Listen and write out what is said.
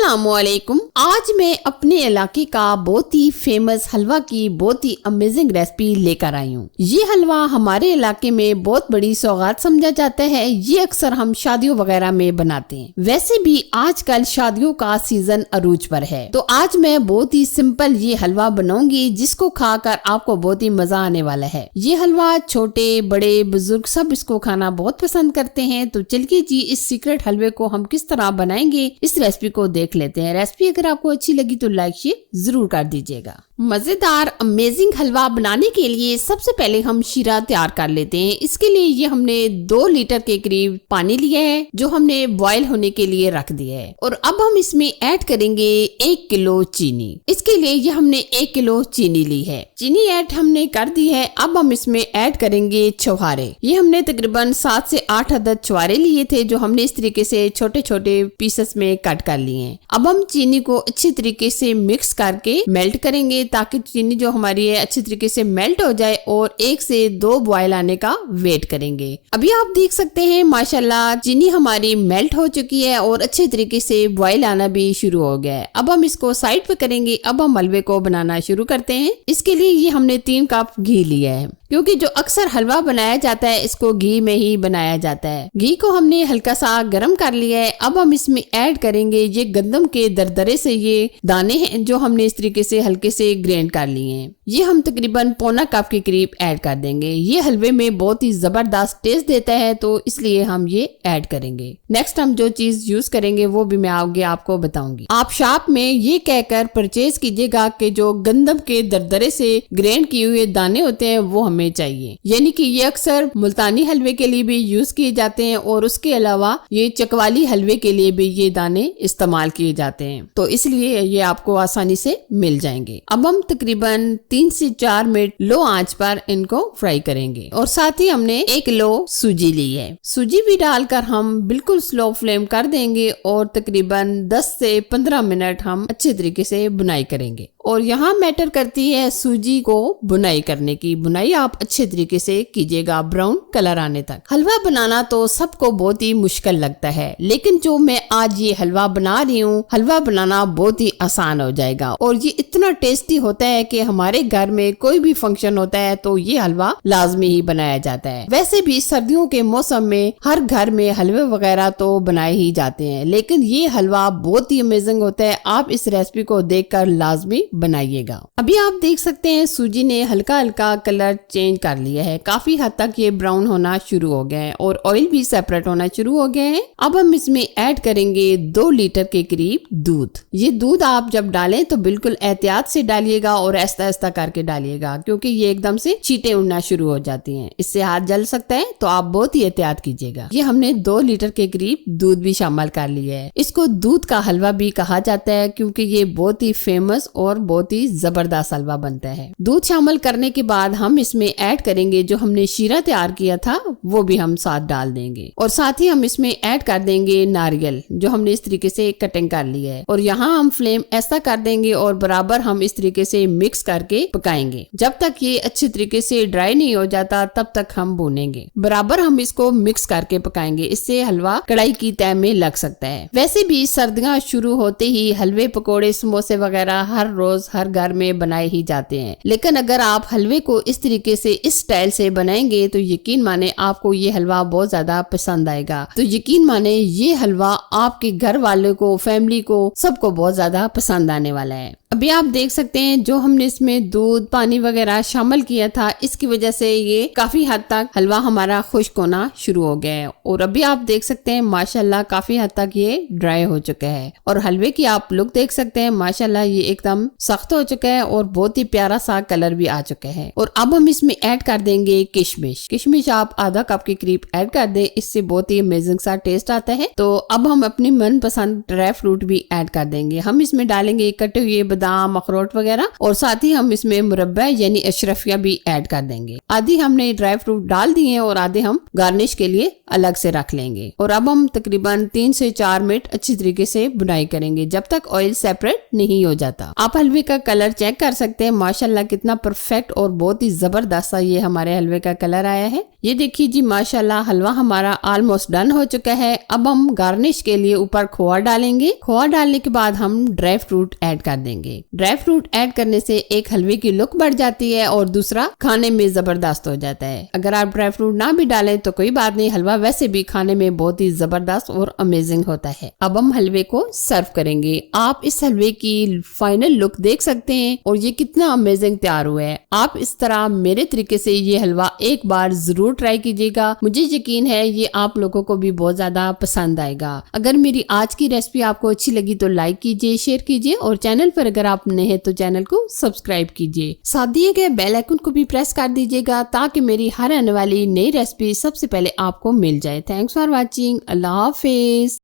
अस्सलामुअलैकुम। आज मैं अपने इलाके का बहुत ही फेमस हलवा की बहुत ही अमेजिंग रेसिपी लेकर आई हूँ। ये हलवा हमारे इलाके में बहुत बड़ी सौगात समझा जाता है। ये अक्सर हम शादियों वगैरह में बनाते हैं। वैसे भी आजकल शादियों का सीजन अरूज पर है, तो आज मैं बहुत ही सिंपल ये हलवा बनाऊंगी जिसको खाकर आपको बहुत ही मजा आने वाला है। ये हलवा छोटे बड़े बुजुर्ग सब इसको खाना बहुत पसंद करते हैं। तो चलिए जी, इस सीक्रेट हलवे को हम किस तरह बनाएंगे इस रेसिपी को देख लेते हैं। रेसिपी अगर आपको अच्छी लगी तो लाइक शेयर जरूर कर दीजिएगा। मजेदार अमेजिंग हलवा बनाने के लिए सबसे पहले हम शीरा तैयार कर लेते हैं। इसके लिए ये हमने 2 लीटर के करीब पानी लिया है जो हमने बॉईल होने के लिए रख दिया है। और अब हम इसमें ऐड करेंगे 1 किलो चीनी। इसके लिए ये हमने 1 किलो चीनी ली है। चीनी ऐड हमने कर दी है। अब हम इसमें ऐड करेंगे छुहारे। ये हमने तकरीबन 7 से 8 अदद छुहारे लिए थे जो हमने इस तरीके से छोटे छोटे पीसेस में कट कर लिए हैं। अब हम चीनी को अच्छी तरीके से मिक्स करके मेल्ट करेंगे ताकि चीनी जो हमारी है अच्छी तरीके से मेल्ट हो जाए और 1 से 2 बॉयल आने का वेट करेंगे। अभी आप देख सकते हैं माशाल्लाह चीनी हमारी मेल्ट हो चुकी है और अच्छे तरीके से बॉयल आना भी शुरू हो गया है। अब हम इसको साइड पे करेंगे। अब हम हलवे को बनाना शुरू करते हैं। इसके लिए ये हमने 3 कप घी लिया है क्योंकि जो अक्सर हलवा बनाया जाता है इसको घी में ही बनाया जाता है। घी को हमने हल्का सा गर्म कर लिया है। अब हम इसमें ऐड करेंगे ये गंदम के दरदरे से ये दाने हैं जो हमने इस तरीके से हल्के से ग्राइंड कर लिए हैं। ये हम तकरीबन पौना कप के करीब ऐड कर देंगे। ये हलवे में बहुत ही जबरदस्त टेस्ट देता है तो इसलिए हम ये ऐड करेंगे। नेक्स्ट हम जो चीज यूज करेंगे वो भी मैं आगे आपको बताऊंगी। आप शॉप में ये कहकर परचेज कीजिएगा कि जो गंदम के दरदरे से ग्राइंड किए हुए दाने होते हैं वो हमें चाहिए। यानी कि ये अक्सर मुल्तानी हलवे के लिए भी यूज किए जाते हैं और उसके अलावा ये चकवाली हलवे के लिए भी ये दाने इस्तेमाल किए जाते हैं, तो इसलिए ये आपको आसानी से मिल जाएंगे। अब हम तकरीबन 3 से 4 मिनट लो आंच पर इनको फ्राई करेंगे। और साथ ही हमने 1 किलो सूजी ली है। सूजी भी डालकर हम बिल्कुल स्लो फ्लेम कर देंगे और तकरीबन 10 से 15 मिनट हम अच्छे तरीके से बुनाई करेंगे। और यहाँ मैटर करती है सूजी को बुनाई करने की। बुनाई आप अच्छे तरीके से कीजिएगा ब्राउन कलर आने तक। हलवा बनाना तो सबको बहुत ही मुश्किल लगता है, लेकिन जो मैं आज ये हलवा बना रही हूँ, हलवा बनाना बहुत ही आसान हो जाएगा और ये इतना टेस्टी होता है कि हमारे घर में कोई भी फंक्शन होता है तो ये हलवा लाजमी ही बनाया जाता है। वैसे भी सर्दियों के मौसम में हर घर में हलवे वगैरह तो बनाए ही जाते हैं, लेकिन ये हलवा बहुत ही अमेजिंग होता है। आप इस रेसिपी को देखकर लाजमी बनाइएगा। अभी आप देख सकते हैं सूजी ने हल्का हल्का कलर चेंज कर लिया है। काफी हद तक ये ब्राउन होना शुरू हो गया है और ऑयल भी सेपरेट होना शुरू हो गया है। अब हम इसमें ऐड करेंगे 2 लीटर के करीब दूध। ये दूध आप जब डालें तो बिल्कुल एहतियात से डालिएगा और ऐसा ऐसा करके डालिएगा क्योंकि ये एकदम से छींटे उड़ना शुरू हो जाती हैं। इससे हाथ जल सकता है, तो आप बहुत ही एहतियात कीजिएगा। ये हमने 2 लीटर के करीब दूध भी शामिल कर लिया है। इसको दूध का हलवा भी कहा जाता है क्योंकि ये बहुत ही फेमस और बहुत ही जबरदस्त हलवा बनता है। दूध शामिल करने के बाद हम इसमें ऐड करेंगे जो हमने शीरा तैयार किया था वो भी हम साथ डाल देंगे। और साथ ही हम इसमें ऐड कर देंगे नारियल जो हमने इस तरीके से कटिंग कर लिया है। और यहाँ हम फ्लेम ऐसा कर देंगे और बराबर हम इस तरीके से मिक्स करके पकाएंगे। जब तक ये अच्छे तरीके से ड्राई नहीं हो जाता तब तक हम भूनेंगे। बराबर हम इसको मिक्स करके पकाएंगे, इससे हलवा कढ़ाई की तह में लग सकता है। वैसे भी सर्दियाँ शुरू होते ही हलवे पकौड़े समोसे वगैरह हर रोज हर घर में बनाए ही जाते हैं, लेकिन अगर आप हलवे को इस तरीके से इस स्टाइल से बनाएंगे तो यकीन माने आपको ये हलवा बहुत ज्यादा पसंद आएगा। तो यकीन माने ये हलवा आपके घर वालों को, फैमिली को, सबको बहुत ज्यादा पसंद आने वाला है। अभी आप देख सकते हैं जो हमने इसमें दूध पानी वगैरह शामिल किया था इसकी वजह से ये काफी हद तक हलवा हमारा खुश्क होना शुरू हो गया है। और अभी आप देख सकते हैं माशाल्लाह काफी हद तक ये ड्राई हो चुका है। और हलवे की आप लुक देख सकते हैं माशाल्लाह ये एकदम सख्त हो चुका है और बहुत ही प्यारा सा कलर भी आ चुका है। और अब हम इसमें ऐड कर देंगे किशमिश। किशमिश आप आधा कप के करीब ऐड कर दें, इससे बहुत ही अमेजिंग सा टेस्ट आता है। तो अब हम अपनी मनपसंद ड्राई फ्रूट भी ऐड कर देंगे। हम इसमें डालेंगे कटे हुए बादाम, अखरोट वगैरह, और साथ ही हम इसमें मुरब्बा यानी अशरफिया भी ऐड कर देंगे। आधी हमने ड्राई फ्रूट डाल दिए हैं और आधे हम गार्निश के लिए अलग से रख लेंगे। और अब हम तकरीबन 3 से 4 मिनट अच्छी तरीके से बुनाई करेंगे जब तक ऑयल सेपरेट नहीं हो जाता। आप हलवे का कलर चेक कर सकते हैं, माशाल्लाह कितना परफेक्ट और बहुत ही जबरदस्त ये हमारे हलवे का कलर आया है। ये देखिए जी माशाल्लाह हलवा हमारा ऑलमोस्ट डन हो चुका है। अब हम गार्निश के लिए ऊपर खोआ डालेंगे। खोआ डालने के बाद हम ड्राई फ्रूट ऐड कर देंगे। ड्राई फ्रूट ऐड करने से एक हलवे की लुक बढ़ जाती है और दूसरा खाने में जबरदस्त हो जाता है। अगर आप ड्राई फ्रूट ना भी डालें तो कोई बात नहीं, हलवा वैसे भी खाने में बहुत ही जबरदस्त और अमेजिंग होता है। अब हम हलवे को सर्व करेंगे। आप इस हलवे की फाइनल लुक देख सकते हैं और ये कितना अमेजिंग तैयार हुआ है। आप इस तरह मेरे तरीके से ये हलवा एक बार जरूर ट्राई कीजिएगा। मुझे यकीन है ये आप लोगों को भी बहुत ज्यादा पसंद आएगा। अगर मेरी आज की रेसिपी आपको अच्छी लगी तो लाइक कीजिए, शेयर कीजिए और चैनल पर अगर आप नए हैं तो चैनल को सब्सक्राइब कीजिए। साथ दिए गए बेल आइकन को भी प्रेस कर दीजिएगा ताकि मेरी हर आने वाली नई रेसिपी सबसे पहले आपको मिल जाए। Thanks for watching. Allah Hafiz.